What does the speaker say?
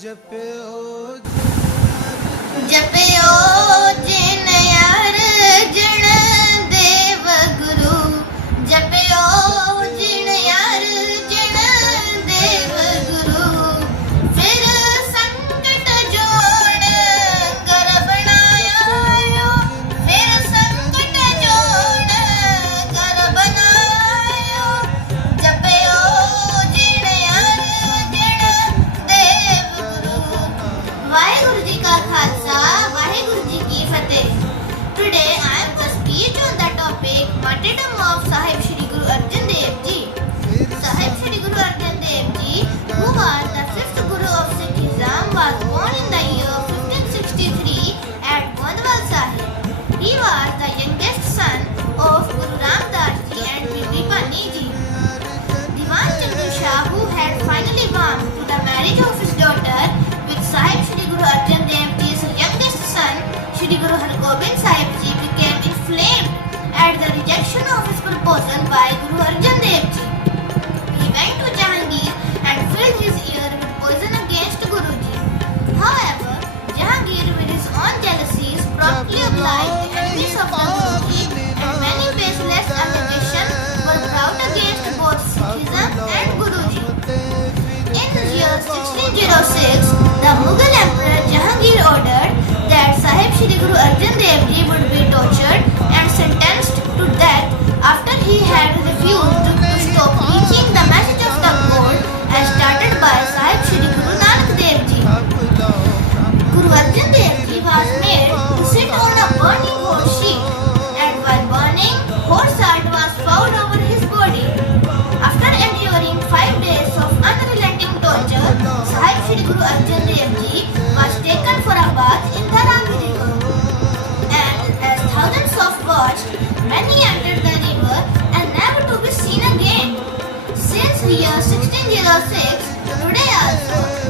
जप हो martyrdom of Sahib Shri Guru Arjan Dev Ji. Sahib Shri Guru Arjan Dev Ji, who was the fifth Guru of Sikhism, was born in the year 1563 at Gondwal Sahib. He was the youngest son of Guru Ramdas Ji and Bibi Pani Ji. Diwan Chandu Shah, who had finally warmed to the marriage of rejection of his proposal by Guru Arjan Dev Ji. He went to Jahangir and filled his ear with poison against Guru Ji. However, Jahangir, with his own jealousies, promptly obliged the enemies Ji was taken for a bath in the River. And as thousands of watched, many entered the river and never to be seen again. Since the year 1606, today also,